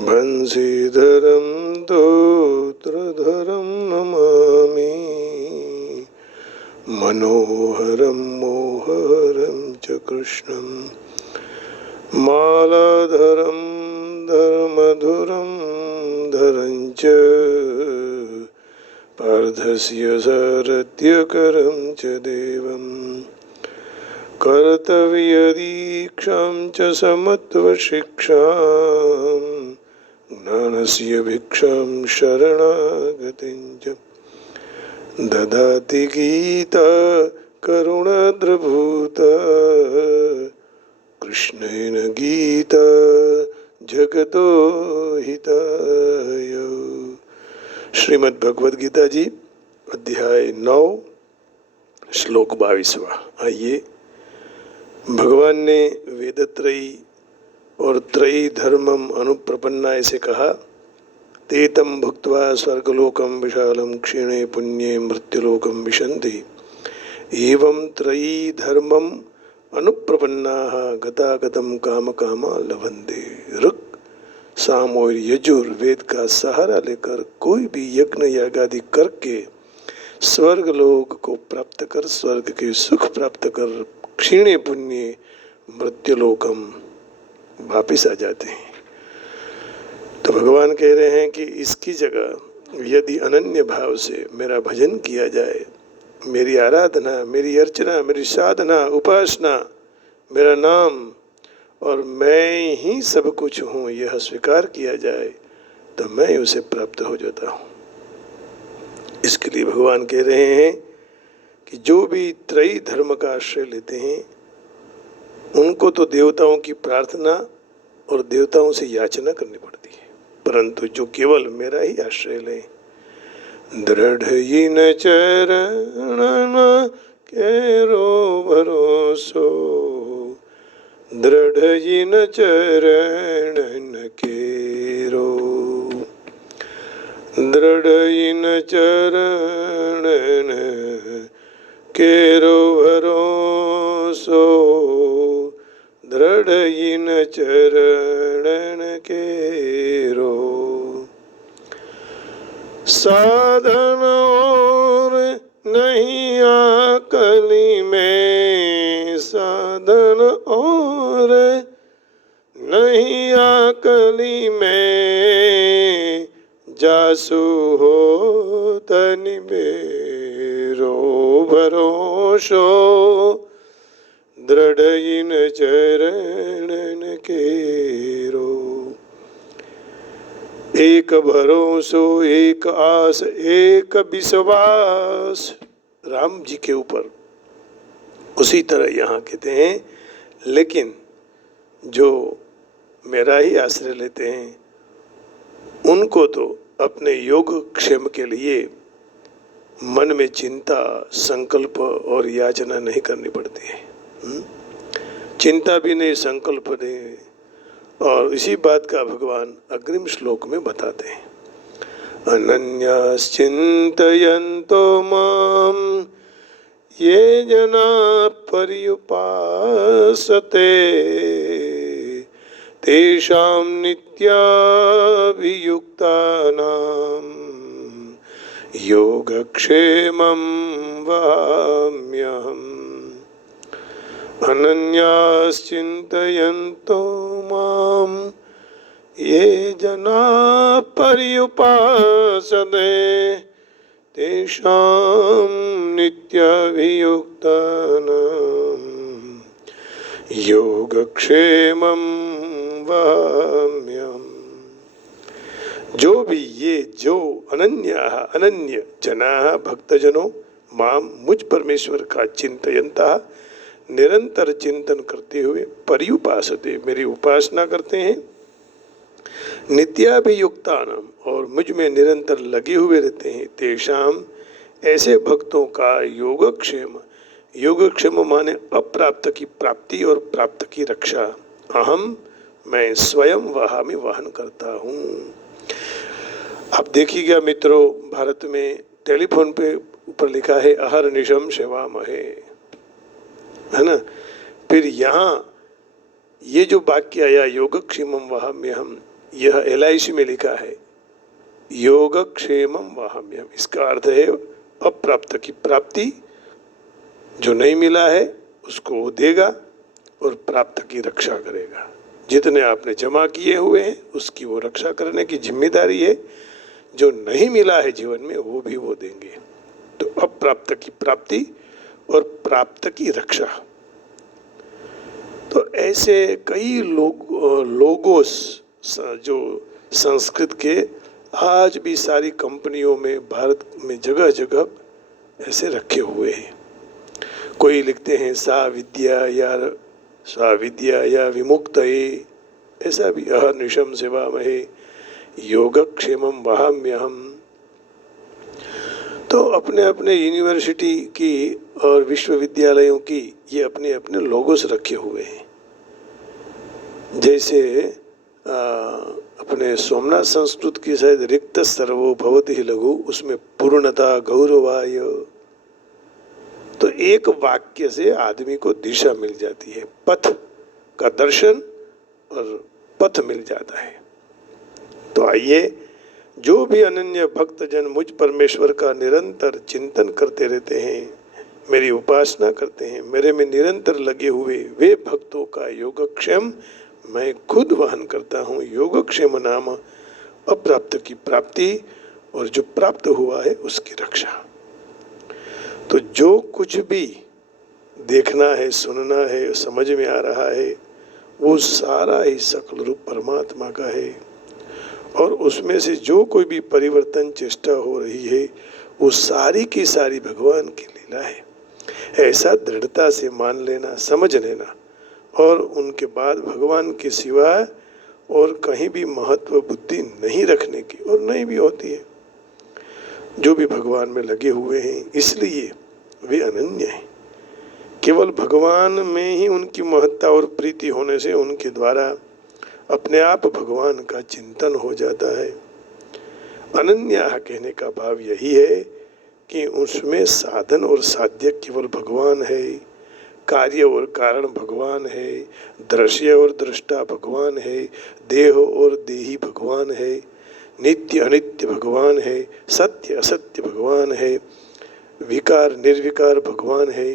बंशीधरं दोत्रधरं नमामि मनोहरं मोहरं च कृष्णं मालाधरं धर्मधुरं धरं च पार्थस्य सारथ्यकरं च देवं कर्तव्यदीक्षां च समत्वशिक्षां ज्ञानस्य भिक्षां शरणागतिं च ददाति गीता करुणाद्रभूता कृष्णेन गीता जगतो हिताय। श्रीमद् भगवद गीता जी अध्याय 9 श्लोक 22वां। आइए, भगवान ने वेदत्रयी और त्रयी धर्मम अनुप्रपन्ना ऐसे कहा, तेतम भुक्त्वा स्वर्गलोकम विशालम क्षीणे पुण्ये मृत्युलोकम विशन्ति एवं त्रयी धर्मम अनुप्रपन्नाः गतागतम काम कामा लभन्ते। ऋक्, साम और यजुर वेद का सहारा लेकर कोई भी यज्ञ याग आदि करके स्वर्ग लोक को प्राप्त कर, स्वर्ग के सुख प्राप्त कर क्षीणे पुण्य मृत्युलोकम वापिस आ जाते हैं। तो भगवान कह रहे हैं कि इसकी जगह यदि अनन्य भाव से मेरा भजन किया जाए, मेरी आराधना, मेरी अर्चना, मेरी साधना, उपासना, मेरा नाम और मैं ही सब कुछ हूँ यह स्वीकार किया जाए तो मैं उसे प्राप्त हो जाता हूँ। इसके लिए भगवान कह रहे हैं कि जो भी त्रयी धर्म का आश्रय लेते हैं उनको तो देवताओं की प्रार्थना और देवताओं से याचना करनी पड़ती है, परंतु जो केवल मेरा ही आश्रय ले, दृढ़ यिन चरण केरो भरोसो, दृढ़ यिन चरण केरो, दृढ़ यिन चरण केरो भरोसो, दृढ़ यिन चरण केरो। साधन और नहीं आकली में, साधन और नहीं आकली में, जासु हो तनि मेरो भरोसो, दृढ़ यिन चरण केरो। एक भरोसो, एक आस, एक विश्वास राम जी के ऊपर, उसी तरह यहाँ कहते हैं, लेकिन जो मेरा ही आश्रय लेते हैं उनको तो अपने योग क्षेम के लिए मन में चिंता, संकल्प और याचना नहीं करनी पड़ती है। चिंता भी नहीं, संकल्प नहीं। और इसी बात का भगवान अग्रिम श्लोक में बताते हैं, अनन्याश्चिन्तयन्तो माम ये जना पर्युपासते, तेषां नित्याभियुक्तानां योगक्षेमं वहाम्यहम्। अनन्याश्चिन्तयन्तो मां ये जना पर्युपासते, तेषां नित्याभियुक्तानां योगक्षेमं वहाम्यहम्। जो भी ये जो अनन्य जना भक्तजनों माम मुझ परमेश्वर का चिंतयंता निरंतर चिंतन करते हुए, पर्युपासते मेरी उपासना करते हैं, नित्याभियुक्तानाम और मुझ में निरंतर लगे हुए रहते हैं, तेषाम ऐसे भक्तों का योगक्षेम योगक्षेम माने अप्राप्त की प्राप्ति और प्राप्त की रक्षा। अहम, मैं स्वयं वहामि, वहन करता हूँ। आप देखिएगा मित्रों, भारत में टेलीफोन पे ऊपर लिखा है अहर्निशम सेवामहे, है ना। फिर यहाँ ये जो वाक्य आया योगक्षेमम वहाम्यहम, यह LIC में लिखा है योगक्षेमम वहाम्यहम। इसका अर्थ है अप्राप्त की प्राप्ति, जो नहीं मिला है उसको वो देगा और प्राप्त की रक्षा करेगा। जितने आपने जमा किए हुए हैं उसकी वो रक्षा करने की जिम्मेदारी है। जो नहीं मिला है जीवन में वो भी वो देंगे। तो अप्राप्त की प्राप्ति और प्राप्त की रक्षा। तो ऐसे कई लोगोस जो संस्कृत के आज भी सारी कंपनियों में, भारत में जगह जगह ऐसे रखे हुए हैं। कोई लिखते हैं सा विद्या या विमुक्त, ऐसा भी अहर्निशम सेवामहे योगक्षेमम वहाम्यहम। तो अपने अपने यूनिवर्सिटी की और विश्वविद्यालयों की ये अपने अपने लोगोस रखे हुए हैं। जैसे अपने सोमनाथ संस्कृत की शायद रिक्त सर्वो भवति लघु, उसमें पूर्णता गौरवाय। तो एक वाक्य से आदमी को दिशा मिल जाती है, पथ का दर्शन और पथ मिल जाता है। तो आइए, जो भी अनन्य भक्त जन मुझ परमेश्वर का निरंतर चिंतन करते रहते हैं, मेरी उपासना करते हैं, मेरे में निरंतर लगे हुए वे भक्तों का योगक्षेम मैं खुद वहन करता हूँ। योगक्षेम नाम अप्राप्त की प्राप्ति और जो प्राप्त हुआ है उसकी रक्षा। तो जो कुछ भी देखना है, सुनना है, समझ में आ रहा है, वो सारा ही सकल रूप परमात्मा का है। और उसमें से जो कोई भी परिवर्तन चेष्टा हो रही है वो सारी की सारी भगवान की लीला है। ऐसा दृढ़ता से मान लेना, समझ लेना, और उनके बाद भगवान के सिवा और कहीं भी महत्व बुद्धि नहीं रखने की, और नहीं भी होती है। जो भी भगवान में लगे हुए हैं इसलिए वे अनन्य हैं। केवल भगवान में ही उनकी महत्ता और प्रीति होने से उनके द्वारा अपने आप भगवान का चिंतन हो जाता है। अनन्या कहने का भाव यही है कि उसमें साधन और साध्य केवल भगवान है, कार्य और कारण भगवान है, दृश्य और दृष्टा भगवान है, देह और देही भगवान है, नित्य अनित्य भगवान है, सत्य असत्य भगवान है, विकार निर्विकार भगवान है,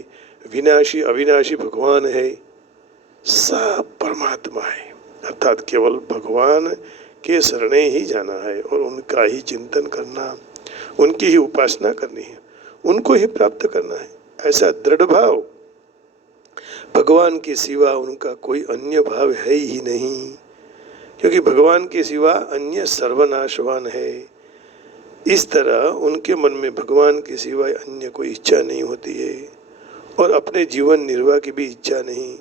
विनाशी अविनाशी भगवान है। सब परमात्मा है। अर्थात केवल भगवान के शरणे ही जाना है और उनका ही चिंतन करना, उनकी ही उपासना करनी है, उनको ही प्राप्त करना है। ऐसा दृढ़ भाव, भगवान के सिवा उनका कोई अन्य भाव है ही नहीं, क्योंकि भगवान के सिवा अन्य सर्वनाशवान है। इस तरह उनके मन में भगवान के सिवा अन्य कोई इच्छा नहीं होती है और अपने जीवन निर्वाह की भी इच्छा नहीं।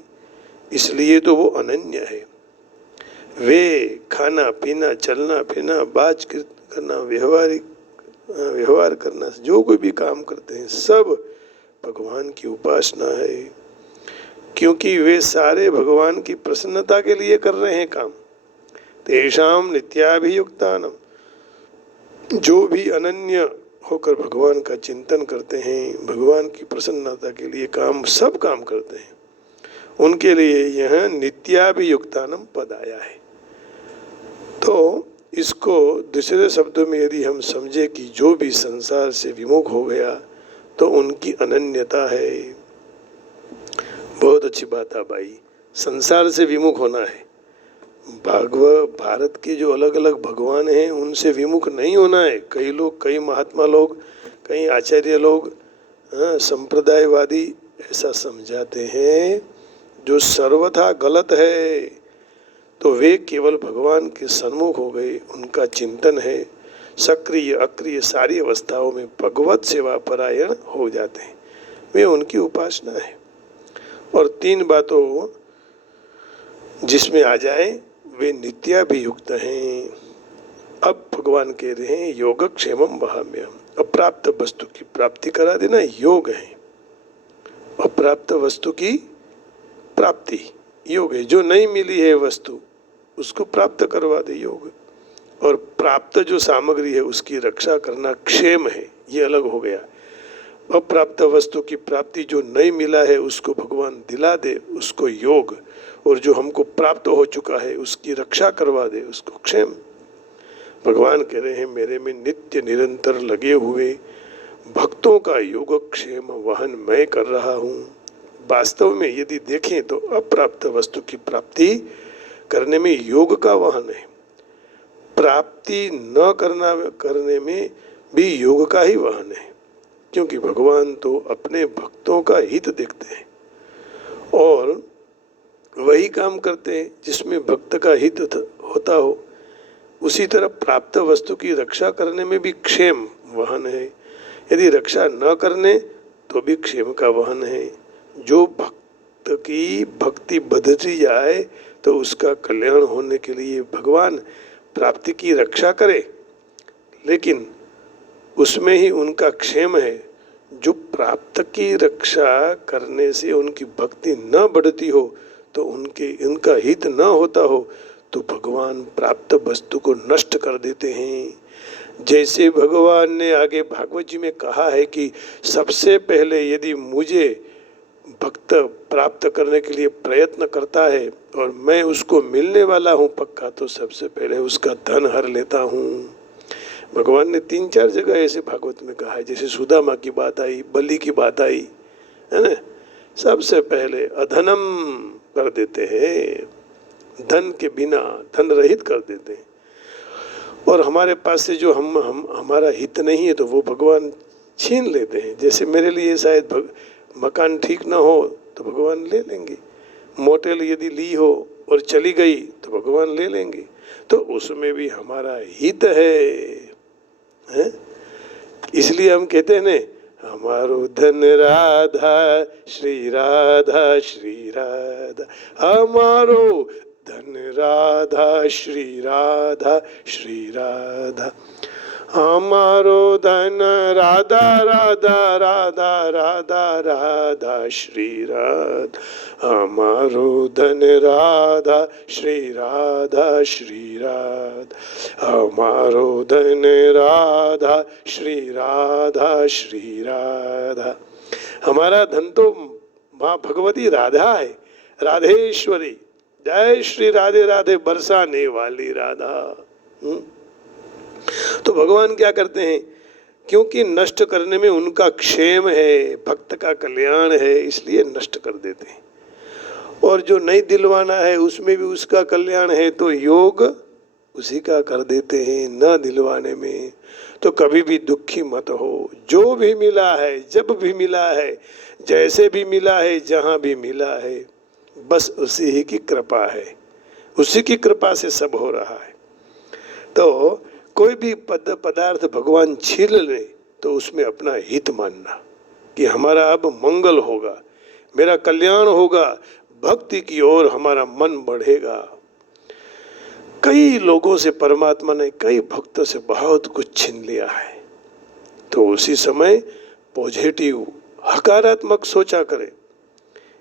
इसलिए तो वो अनन्य है। वे खाना पीना, चलना फिरना, बात करना, व्यवहार करना, जो कोई भी काम करते हैं सब भगवान की उपासना है, क्योंकि वे सारे भगवान की प्रसन्नता के लिए कर रहे हैं काम। तेषाम नित्याभियुक्तानाम, जो भी अनन्य होकर भगवान का चिंतन करते हैं, भगवान की प्रसन्नता के लिए सब काम करते हैं, उनके लिए यह नित्याभियुक्तानम पद आया है। तो इसको दूसरे शब्दों में यदि हम समझे कि जो भी संसार से विमुख हो गया तो उनकी अनन्यता है। बहुत अच्छी बात है भाई, संसार से विमुख होना है। भारत के जो अलग अलग भगवान हैं उनसे विमुख नहीं होना है। कई लोग, कई महात्मा लोग, कई आचार्य लोग, संप्रदायवादी ऐसा समझाते हैं, जो सर्वथा गलत है। तो वे केवल भगवान के सन्मुख हो गए, उनका चिंतन है, सक्रिय अक्रिय सारी अवस्थाओं में भगवत सेवा परायण हो जाते हैं, वे उनकी उपासना है। और तीन बातों जिसमें आ जाए वे नित्याभियुक्त हैं। अब भगवान कह रहे हैं योगक्षेमम वहाम्यहम, अप्राप्त वस्तु की प्राप्ति करा देना योग है। और प्राप्त वस्तु की प्राप्ति योग है। जो नहीं मिली है वस्तु उसको प्राप्त करवा दे योग। और प्राप्त जो सामग्री है उसकी रक्षा करना क्षेम है, ये अलग हो गया। अप्राप्त वस्तु की प्राप्ति जो नहीं मिला है उसको भगवान दिला दे, उसको योग। और जो हमको प्राप्त हो चुका है उसकी रक्षा करवा दे, उसको क्षेम। भगवान कह रहे हैं मेरे में नित्य निरंतर लगे हुए भक्तों का योगक्षेम वहन मैं कर रहा हूँ। वास्तव में यदि देखें तो अप्राप्त वस्तु की प्राप्ति करने में योग का वहन है, प्राप्ति न करने में भी योग का ही वहन है। क्योंकि भगवान तो अपने भक्तों का हित देखते हैं और वही काम करते हैं जिसमें भक्त का हित होता हो। उसी तरह प्राप्त वस्तु की रक्षा करने में भी क्षेम वहन है, यदि रक्षा न करने तो भी क्षेम का वहन है। जो भक्त की भक्ति बढ़ती जाए तो उसका कल्याण होने के लिए भगवान प्राप्ति की रक्षा करे, लेकिन उसमें ही उनका क्षेम है। जो प्राप्त की रक्षा करने से उनकी भक्ति न बढ़ती हो तो उनका हित न होता हो तो भगवान प्राप्त वस्तु को नष्ट कर देते हैं। जैसे भगवान ने आगे भागवत जी में कहा है कि सबसे पहले यदि मुझे भक्त प्राप्त करने के लिए प्रयत्न करता है और मैं उसको मिलने वाला हूँ पक्का, तो सबसे पहले उसका धन हर लेता हूँ। भगवान ने 3-4 जगह ऐसे भागवत में कहा है। जैसे सुदामा की बात आई, बलि की बात आई, है ना। सबसे पहले अधनम कर देते हैं, धन के बिना धन रहित कर देते हैं। और हमारे पास से जो हमारा हित नहीं है तो वो भगवान छीन लेते हैं। जैसे मेरे लिए शायद मकान ठीक ना हो तो भगवान ले लेंगे, मोटेल यदि ली हो और चली गई तो भगवान ले लेंगे। तो उसमें भी हमारा हित है? इसलिए हम कहते हैं ने, हमारो धन राधा श्री राधा श्री राधा, हमारो धन राधा श्री राधा श्री राधा, हमारो धन राधा राधा राधा राधा राधा श्री राधा, हमारो धन राधा श्री राधा श्री राधा, हमारो धन राधा श्री राधा श्री राधा। हमारा धन तो माँ भगवती राधा है, राधेश्वरी। जय श्री राधे राधे बरसाने वाली राधा। तो भगवान क्या करते हैं, क्योंकि नष्ट करने में उनका क्षेम है, भक्त का कल्याण है, इसलिए नष्ट कर देते हैं। और जो नहीं दिलवाना है उसमें भी उसका कल्याण है तो योग उसी का कर देते हैं न दिलवाने में। तो कभी भी दुखी मत हो। जो भी मिला है, जब भी मिला है, जैसे भी मिला है, जहाँ भी मिला है, बस उसी ही की कृपा है। उसी की कृपा से सब हो रहा है। तो कोई भी पदार्थ भगवान छीन ले तो उसमें अपना हित मानना कि हमारा अब मंगल होगा, मेरा कल्याण होगा, भक्ति की ओर हमारा मन बढ़ेगा। कई लोगों से परमात्मा ने, कई भक्तों से बहुत कुछ छीन लिया है। तो उसी समय पॉजिटिव हकारात्मक सोचा करें।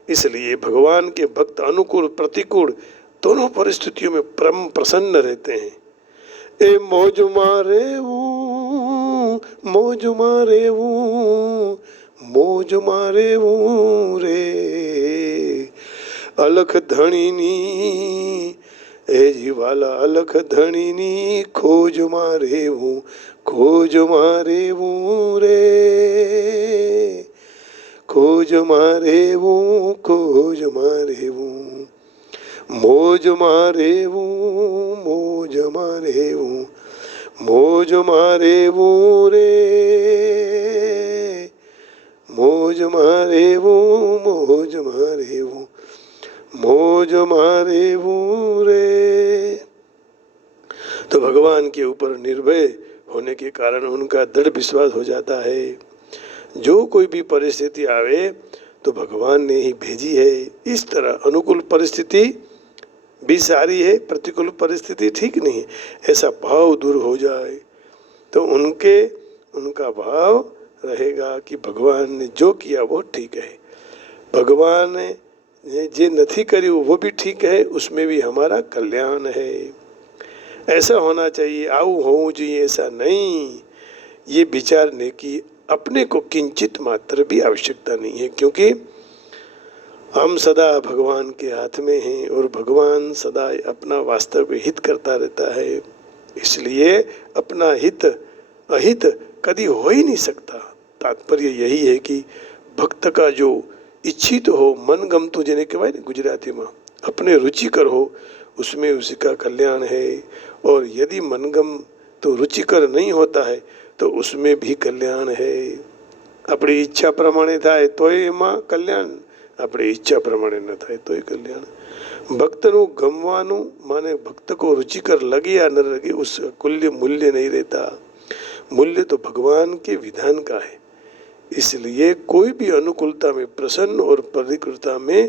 इसलिए भगवान के भक्त अनुकूल प्रतिकूल दोनों परिस्थितियों में परम प्रसन्न रहते हैं। ए मौज मारे मौज मारे मौज मारे रे, अलख धणीनी ए जीवाला अलख धणीनी खोज मारे रे, खोज मारे खोज मारे मौज मारे मौज मारे मौज मारे रे, मौज मारे मौज मारे मौज मारे रे। तो भगवान के ऊपर निर्भय होने के कारण उनका दृढ़ विश्वास हो जाता है। जो कोई भी परिस्थिति आवे तो भगवान ने ही भेजी है। इस तरह अनुकूल परिस्थिति भी सारी है, प्रतिकूल परिस्थिति ठीक नहीं है, ऐसा भाव दूर हो जाए तो उनका भाव रहेगा कि भगवान ने जो किया वो ठीक है। भगवान ने जे નથી કર્યું वो भी ठीक है, उसमें भी हमारा कल्याण है। ऐसा होना चाहिए, आવું होવું જોઈએ, ऐसा नहीं। ये विचारने की अपने को किंचित मात्र भी आवश्यकता नहीं है, क्योंकि हम सदा भगवान के हाथ में हैं और भगवान सदा अपना वास्तविक हित करता रहता है। इसलिए अपना हित अहित कभी हो ही नहीं सकता। तात्पर्य यही है कि भक्त का जो इच्छित हो, मन गमતું જેને કહેવાય ને ગુજરાતીમાં, अपने रुचिकर हो, उसमें उसका कल्याण है। और यदि मनगम तो रुचिकर नहीं होता है तो उसमें भी कल्याण है। अपनी इच्छा प्रमाणे થાય તોય એમાં કલ્યાણ, આપણી ઈચ્છા પ્રમાણે ન થાય તોય કલ્યાણ। भक्तનું ગમવાનું माने भक्त को रुचिकर लगे या न लगे, उसका कुल्य मूल्य नहीं रहता। मूल्य तो भगवान के विधान का है। इसलिए कोई भी अनुकूलता में प्रसन्न और प्रतिकूलता में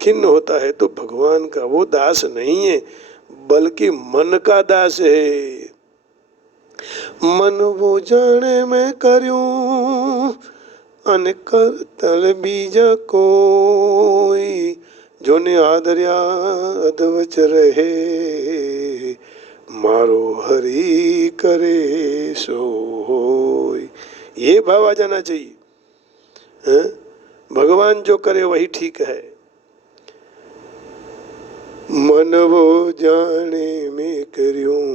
खिन्न होता है तो भगवान का वो दास नहीं है, बल्कि मन का दास है। मन वो जाने मैं करूं अने करतल बीजा कोई, जोने आदर्या अधवच रहे मारो हरि करे सोई। ये भाव आ जाना चाहिए। भगवान जो करे वही ठीक है। मन वो जाने में करूं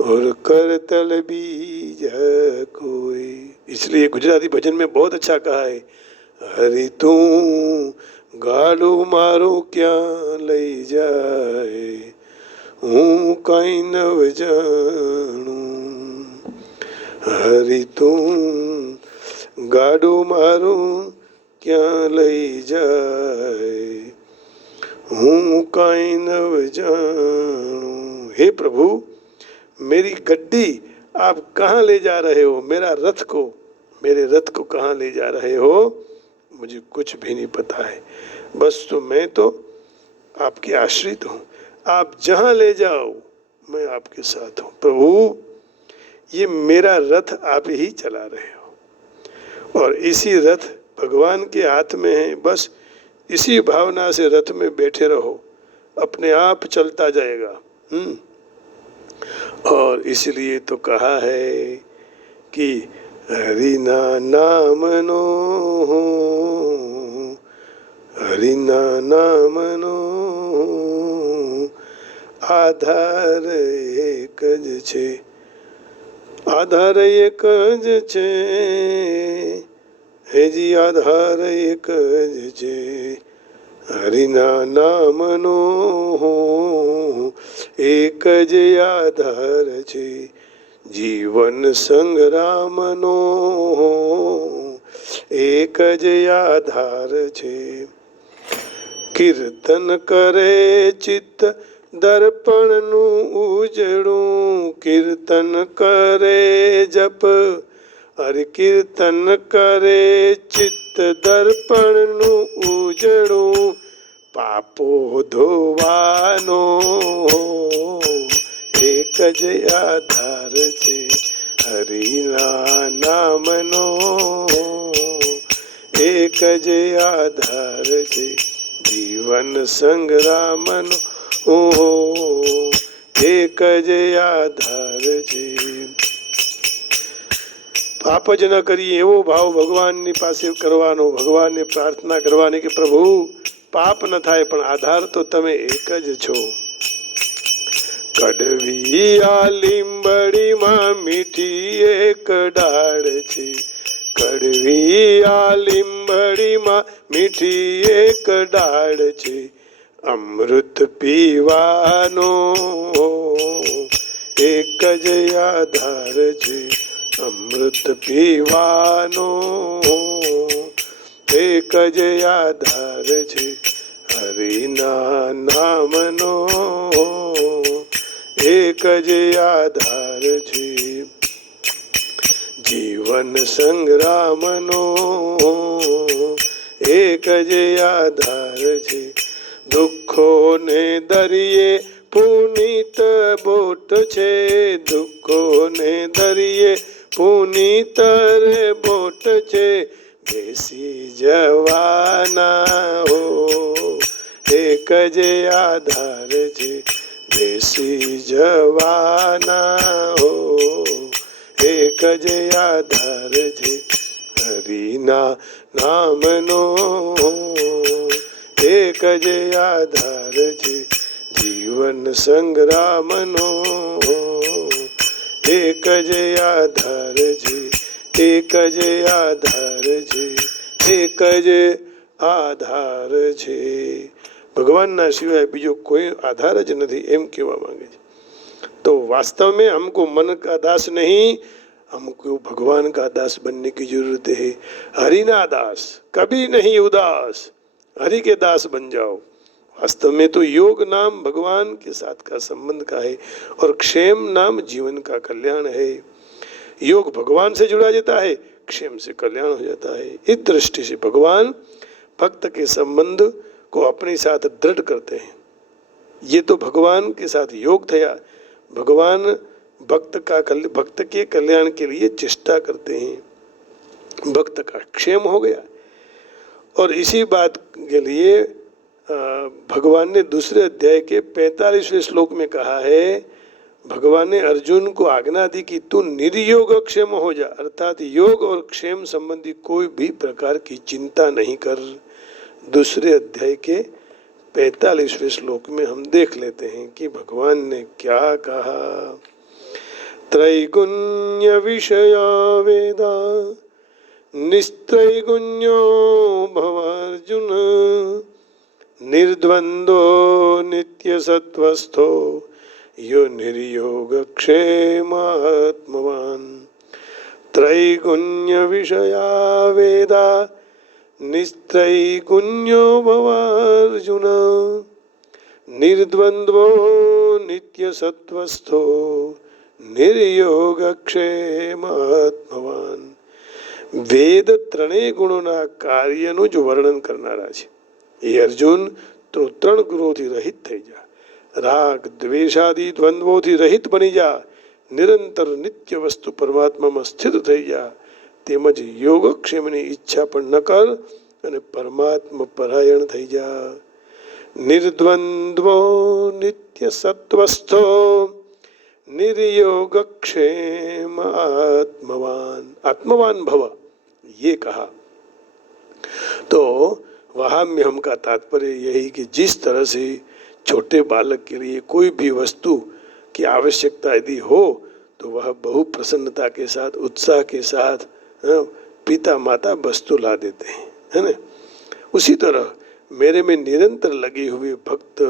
और करतल बीजा कोई। इसलिए गुजराती भजन में बहुत अच्छा कहा है, हरि तू गाड़ू मारो क्या लई जाए, हूँ कई नव जानू। हरि तू गाड़ू मारो क्या लई जाए, हूँ कई नव जानू। हे प्रभु, मेरी गड्डी आप कहाँ ले जा रहे हो? मेरा रथ को, मेरे रथ को कहाँ ले जा रहे हो? मुझे कुछ भी नहीं पता है। बस तो मैं तो आपके आश्रित हूँ। आप जहाँ ले जाओ मैं आपके साथ हूँ। प्रभु, ये मेरा रथ आप ही चला रहे हो और इसी रथ भगवान के हाथ में है। बस इसी भावना से रथ में बैठे रहो, अपने आप चलता जाएगा। और इसलिए तो कहा है कि हरि ना नाम नो, हरि ना नाम नो आधार एक ज छे, आधार एक ज छे, हे जी आधार एक ज छे। हरिना नाम नो एक ज आधार छे, जीवन संग्राम नो एक ज आधार छे। कीर्तन करे चित्त दर्पण नु उजड़ू, कीर्तन करे जप, हरि कीर्तन करे चित्त दर्पण नु उजड़ू, पापो धोवानो एक ज आधार छे। हरिना नामनो एक ज आधार छे, जीवन संग्रामनो एक ज आधार छे। पाप ज न करिए एवो भाव भगवान पासे करवानो, भगवान ने प्रार्थना करवानी कि प्रभु पाप न थाय पण आधार तो तमे एक ज छो। कड़वी आ લીંબડી માં મીઠી એક ડાળ છે, કડવી આ લીંબડી માં મીઠી એક ડાળ છે, અમૃત પીવાનો એક જ આધાર છે, અમૃત પીવાનો એક જ આધાર છે। હરિના નામનો एक ज आधार छे, जीवन संग्रामनो एक ज आधार छे। दुखो ने दरिये पुनीत बोट छे, दुखो ने दरिये पुनीत रे बोट छे, બેસી જવાના હો, એક જ આધાર છે બેસી જવાના હો, એક જ આધાર છે હરિના નામનો, એક જ આધાર છે જીવન સંગ્રામનો, એક જ આધાર છે, એક જ આધાર છે, એક જ આધાર છે. ભગવાનના સિવાય બીજો કોઈ આધાર જ નથી એમ કહેવા માંગે છે. तो वास्तव में हमको मन का दास नहीं, हमको भगवान का दास बनने की जरूरत है. हरिना दास कभी नहीं उदास, हरि के दास बन जाओ. वास्तव में तो योग नाम भगवान के साथ का संबंध का है और क्षेम नाम जीवन का कल्याण है. योग भगवान से जुड़ा जाता है, क्षेम से कल्याण हो जाता है. इस दृष्टि से भगवान भक्त के संबंध को अपने साथ दृढ़ करते हैं. ये तो भगवान के साथ योग थया. भगवान भक्त के कल्याण के लिए चेष्टा करते हैं. भक्त का क्षेम हो गया. और इसी बात के लिए भगवान ने दूसरे अध्याय के 45वें श्लोक में कहा है, भगवान ने अर्जुन को आज्ञा दी कि तू निर्योग क्षेम हो जा, अर्थात योग और क्षेम संबंधी कोई भी प्रकार की चिंता नहीं कर. दूसरे अध्याय के 45वें श्लोक में हम देख लेते हैं कि भगवान ने क्या कहा. त्रैगुण्य विषया वेदा निस्त्रैगुण्यो भवार्जुन, निर्द्वंद्वो नित्य सत्वस्थो यो निर्योग क्षेमात्मवान. त्रैगुण्य विषया वेदा निस्त्रैगुण्यो भवार्जुन, निर्द्वंद्वो नित्य सत्वस्थो निर्योग क्षेमात्मवान. વેદ ત્રણેય ગુણોના કાર્યનું જ વર્ણન કરનારા છે. એ અર્જુન તું ત્રણ ગુણોથી રહિત થઈ જા, રાગ દ્વેષાદિ દ્વંદ્વોથી રહિત બની જા, નિરંતર નિત્ય વસ્તુ પરમાત્મામાં સ્થિત થઈ જા, તેમજ યોગક્ષેમની ઈચ્છા પણ ન કર અને પરમાત્મા પરાયણ થઈ જા. નિર્દ્વંદ્વો નિત્ય સત્વસ્થો निर्योगक्षेम आत्मवान, आत्मवान भव, ये कहा. तो वहाँ में हमका तात्पर्य यही कि जिस तरह से छोटे बालक के लिए कोई भी वस्तु की आवश्यकता यदि हो तो वह बहु प्रसन्नता के साथ उत्साह के साथ पिता माता वस्तु ला देते हैं, है ना. उसी तरह मेरे में निरंतर लगे हुए भक्त,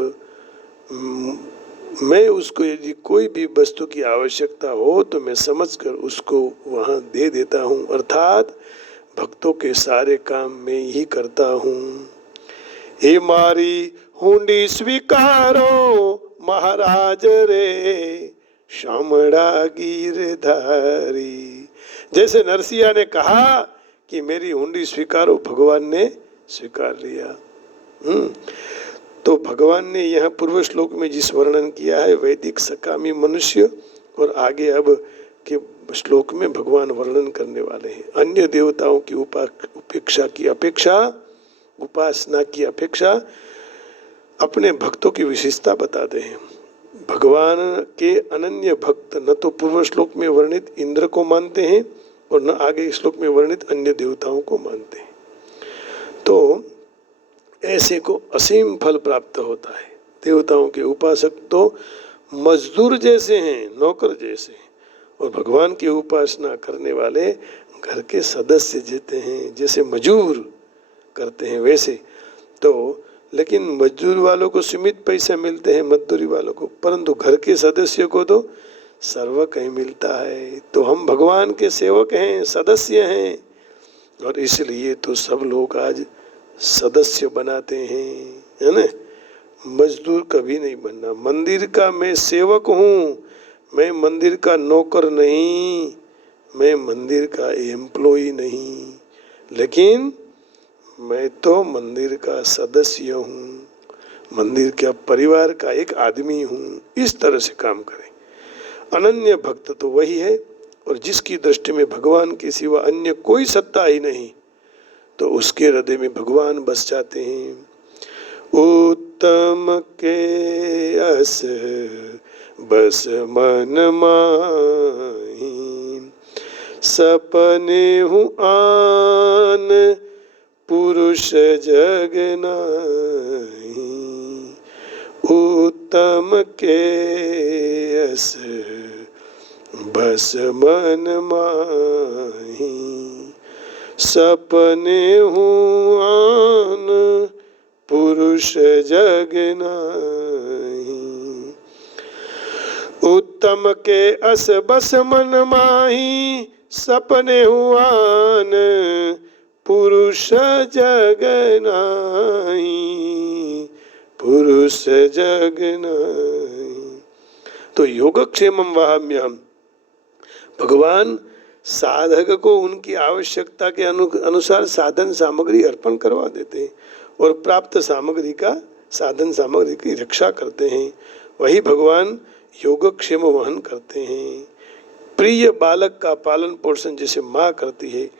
मैं उसको यदि कोई भी वस्तु की आवश्यकता हो तो मैं समझकर उसको वहाँ दे देता हूँ, अर्थात भक्तों के सारे काम मैं ही करता हूँ. हे मारी हुंडी स्वीकारो महाराज रे शामड़ा गिरधारी. जैसे नरसिया ने कहा कि मेरी हुंडी स्वीकारो, भगवान ने स्वीकार लिया. तो भगवान ने यहाँ पूर्व श्लोक में जिस वर्णन किया है वैदिक सकामी मनुष्य, और आगे अब के श्लोक में भगवान वर्णन करने वाले हैं अन्य देवताओं की उपेक्षा की अपेक्षा, उपासना की अपेक्षा अपने भक्तों की विशेषता बताते हैं. भगवान के अनन्य भक्त न तो पूर्व श्लोक में वर्णित इंद्र को मानते हैं और न आगे श्लोक में वर्णित अन्य देवताओं को मानते हैं. तो ऐसे को असीम फल प्राप्त होता है. देवताओं के उपासक तो मजदूर जैसे हैं, नौकर जैसे हैं, और भगवान की उपासना करने वाले घर के सदस्य जैसे हैं, जैसे मजूर करते हैं वैसे. तो लेकिन मजदूर वालों को सीमित पैसा मिलते हैं, मजदूरी वालों को, परंतु घर के सदस्य को तो सर्व कहीं मिलता है. तो हम भगवान के सेवक हैं, सदस्य हैं, और इसलिए तो सब लोग आज सदस्य बनाते हैं, है ना. मजदूर कभी नहीं बनना. मंदिर का मैं सेवक हूँ, मैं मंदिर का नौकर नहीं, मैं मंदिर का एम्प्लॉई नहीं, लेकिन मैं तो मंदिर का सदस्य हूँ, मंदिर के परिवार का एक आदमी हूँ. इस तरह से काम करें. अनन्य भक्त तो वही है और जिसकी दृष्टि में भगवान के सिवा अन्य कोई सत्ता ही नहीं, तो उसके हृदय में भगवान बस जाते हैं। उत्तम के अस बस मन माही, सपने हूँ आन पुरुष जग नाही। उत्तम के अस बस मन माही, सपने हूँ आन पुरुष जग नाही। उत्तम के अस बस मन माही, सपने हूँ आन पुरुष जग नाही, पुरुष जग नाही। तो योगक्षेमम वहाम्यहम्, भगवान साधक को उनकी आवश्यकता के अनुसार साधन सामग्री अर्पण करवा देते हैं और प्राप्त सामग्री का साधन सामग्री की रक्षा करते हैं। वही भगवान योगक्षेम वहन करते हैं। प्रिय बालक का पालन पोषण जैसे माँ करती है,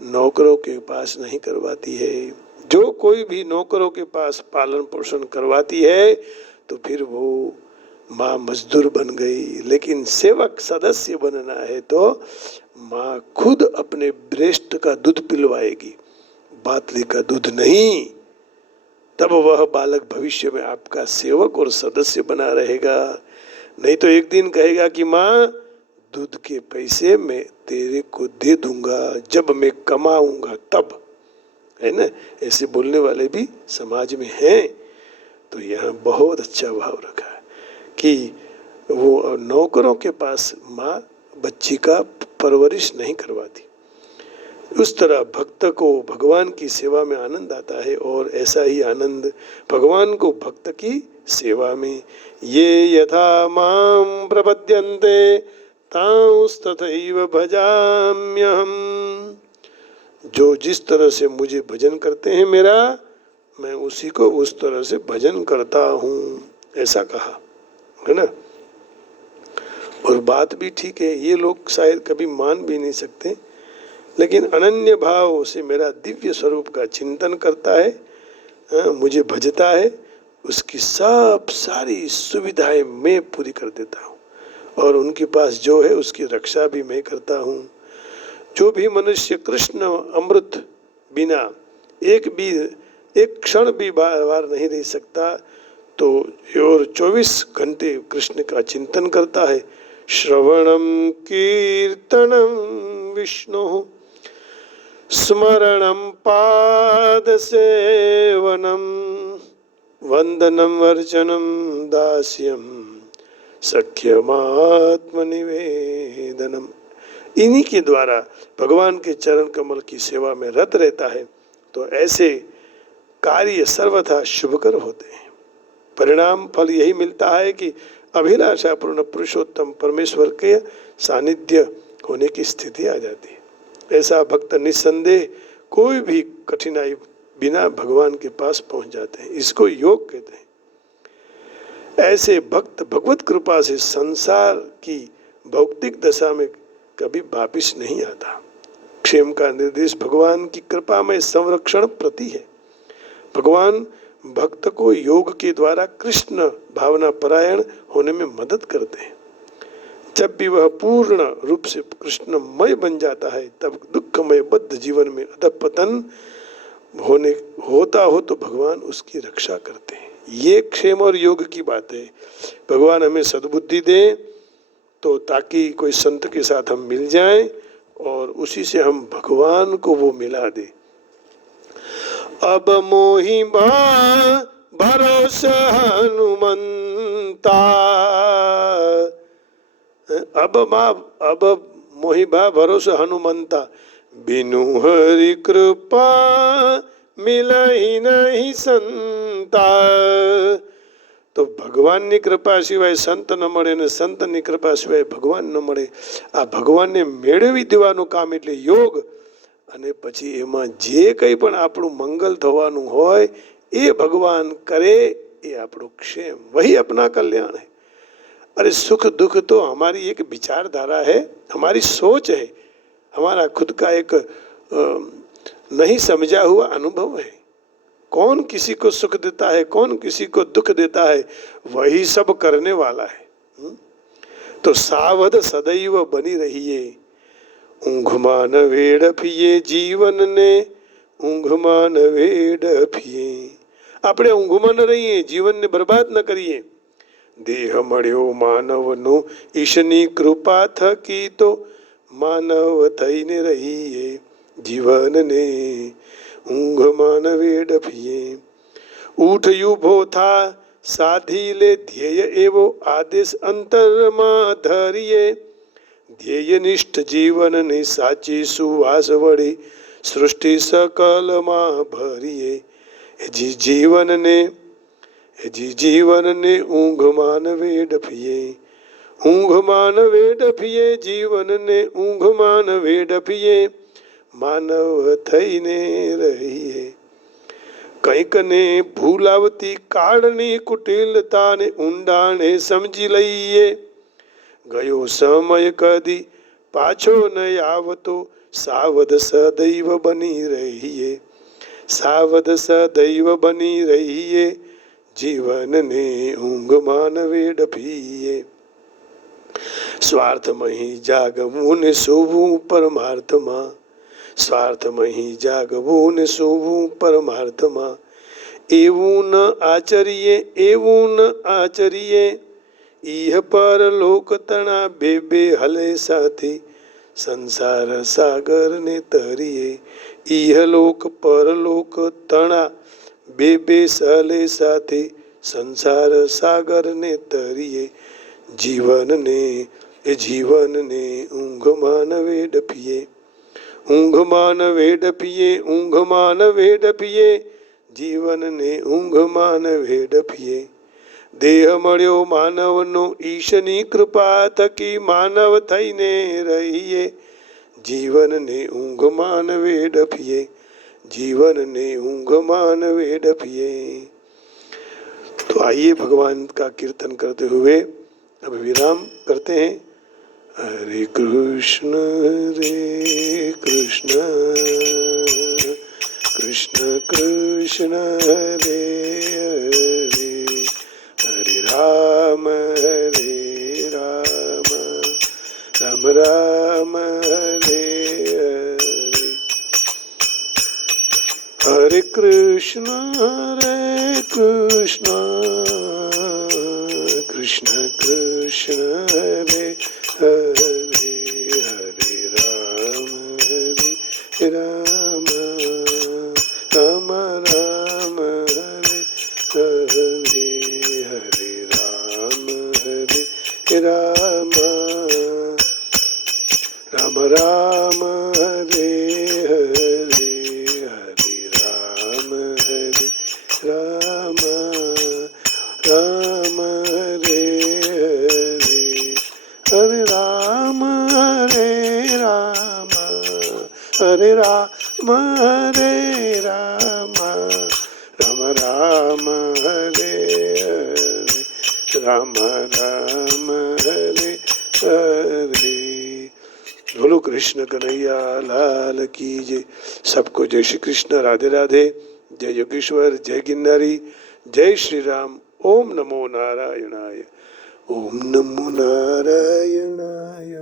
नौकरों के पास नहीं करवाती है। जो कोई भी नौकरों के पास पालन पोषण करवाती है तो फिर वो माँ मजदूर बन गई। लेकिन सेवक सदस्य बनना है तो माँ खुद अपने ब्रेस्ट का दूध पिलवाएगी, बातली का दूध नहीं। तब वह बालक भविष्य में आपका सेवक और सदस्य बना रहेगा। नहीं तो एक दिन कहेगा कि माँ दूध के पैसे मैं तेरे को दे दूंगा जब मैं कमाऊंगा तब, है ना। ऐसे बोलने वाले भी समाज में हैं। तो यहाँ बहुत अच्छा भाव रखा है कि वो नौकरों के पास माँ बच्ची का परवरिश नहीं करवाती। उस तरह भक्त को भगवान की सेवा में आनंद आता है और ऐसा ही आनंद भगवान को भक्त की सेवा में। ये यथा मां प्रपद्यन्ते तांस्तथैव भजाम्यहम्, जो जिस तरह से मुझे भजन करते हैं मेरा, मैं उसी को उस तरह से भजन करता हूँ, ऐसा कहा है ना। और बात भी ठीक है, ये लोग शायद कभी मान भी नहीं सकते, लेकिन अनन्य भाव से मेरा दिव्य स्वरूप का चिंतन करता है, मुझे भजता है, उसकी सब सारी सुविधाएं मैं पूरी कर देता हूँ और उनके पास जो है उसकी रक्षा भी मैं करता हूँ। जो भी मनुष्य कृष्ण अमृत बिना एक क्षण भी बार नहीं रह सकता, तो और 24 घंटे कृष्ण का चिंतन करता है। श्रवणम कीर्तनम विष्णु स्मरणम पाद सेवनम वंदनम अर्चनम दास्यम सख्यमात्म निवेदनम, इन्हीं के द्वारा भगवान के चरण कमल की सेवा में रत रहता है। तो ऐसे कार्य सर्वथा शुभकर होते हैं। परिणाम फल यही मिलता है कि अभिलाषा पूर्ण पुरुषोत्तम परमेश्वर के सानिध्य होने की स्थिति आ जाती है। ऐसा भक्त निस्संदेह कोई भी कठिनाई बिना भगवान के पास पहुंच जाते हैं। इसको योग कहते हैं। ऐसे भक्त भगवत कृपा से संसार की भौतिक दशा में कभी वापिस नहीं आता। क्षेम का निर्देश भगवान की कृपा में संरक्षण प्रति है। भगवान भक्त को योग के द्वारा कृष्ण भावना परायण होने में मदद करते हैं। जब भी वह पूर्ण रूप से कृष्णमय बन जाता है, तब दुखमय बद्ध जीवन में अधपतन होता हो तो भगवान उसकी रक्षा करते हैं। ये क्षेम और योग की बात है। भगवान हमें सद्बुद्धि दे तो ताकि कोई संत के साथ हम मिल जाएं और उसी से हम भगवान को वो मिला दे। अब मोहि भरोसा हनुमंता, अब मोहि भरोसा हनुमंता, बिनु हरि कृपा मिलहि नहीं संता। तो ભગવાનની કૃપા સિવાય સંત ન મળે ને સંતની કૃપા સિવાય ભગવાન ન મળે। આ ભગવાનને મેળવી દેવાનું કામ એટલે યોગ। અને પછી એમાં જે કંઈ પણ આપણું મંગલ થવાનું હોય એ ભગવાન કરે, એ આપણું ક્ષેમ, वही अपना कल्याण है। अरे सुख दुख तो हमारी एक विचारधारा है, हमारी सोच है, हमारा खुद का एक नहीं समझा हुआ अनुभव है। कौन किसी को सुख देता है, कौन किसी को दुख देता है, वही सब करने वाला है। तो सावध सदैव बनी रहिए, ઊંઘમાં વેડફીએ જીવનને, ઊંઘમાં વેડફીએ। આપણે ઊંઘમાં ન રહીએ, જીવનને બરબાદ ન કરીએ। દેહ મળ્યો માનવનો ઈશની કૃપા થકી, તો માનવ થઈને રહીએ, જીવનને ઊંઘમાં વેડફીએ। ઊઠ ઊભો થા, સાધી લે ધ્યેય એવો, આદેશ અંતરમાં ધરીએ, ધ્યેયનિષ્ઠ જીવનની સાચી સુવાસ વળી, સૃષ્ટિ સકલમાં ભરીએ। જીવનને ઊંઘમાં વેડફીએ, ઊંઘમાં વેડફીએ, જીવનને ઊંઘમાં વેડફીએ, માનવ થઈને રહીએ। કંઈક ને ભૂલાવતી કાળની કુટિલતાને ઊંડાણે સમજી લઈએ, ગયો સમય કદી પાછો ન આવતો, સાવધ સદૈવ બની રહીએ, સાવધ સદૈવ બની રહીએ, જીવનને ઊંઘમાં વેડફીએ। સ્વાર્થમાં ही જાગવું ને સૂવું પરમાર્થમાં, સ્વાર્થમાં ही જાગવું ને સૂવું પરમાર્થમાં, એવું ન આચરીએ, એવું ન આચરીએ, ઈહ પર લોક તણા બે બે હલે સાથી, સંસાર સાગર ને તરીએ। ઈહ લોક પરલોક તણા બે બે સલે સાથે, સંસાર સાગર ને તરીએ, જીવનને ઊંઘમાં વેડફીએ, ઊંઘમાં વેડફીએ, ઊંઘમાં વેડફીએ, જીવનને ઊંઘમાં વેડફીએ। દેહ મળ્યો માનવનો ઈશની કૃપા થકી, માનવ થઈને રહીએ, જીવનને ઊંઘમાં વેડફીએ, जीवनने ऊंघमान वेडफिए। तो आइए भगवान का कीर्तन करते हुए अब विराम करते हैं। हरे कृष्ण कृष्ण कृष्ण हरे हरे, हरे राम राम राम हरे हरे। हरे कृष्ण कृष्ण कृष्ण हरे हरे, हरे राम राम राम राम हरे हरे, हरे राम राम राम राम हरे हरे, हरे राम राम राम हरे हरे, हरे राम राम, हरे राम राम, राम राम हरे हरे, राम राम हरे हरे। बोलो कृष्ण कन्हैया लाल की जय। सबको जय श्री कृष्ण, राधे राधे, जय योगेश्वर, जय गिरनारी, जय श्री राम। ओम नमो नारायणाय, ओम नमो नारायणाय।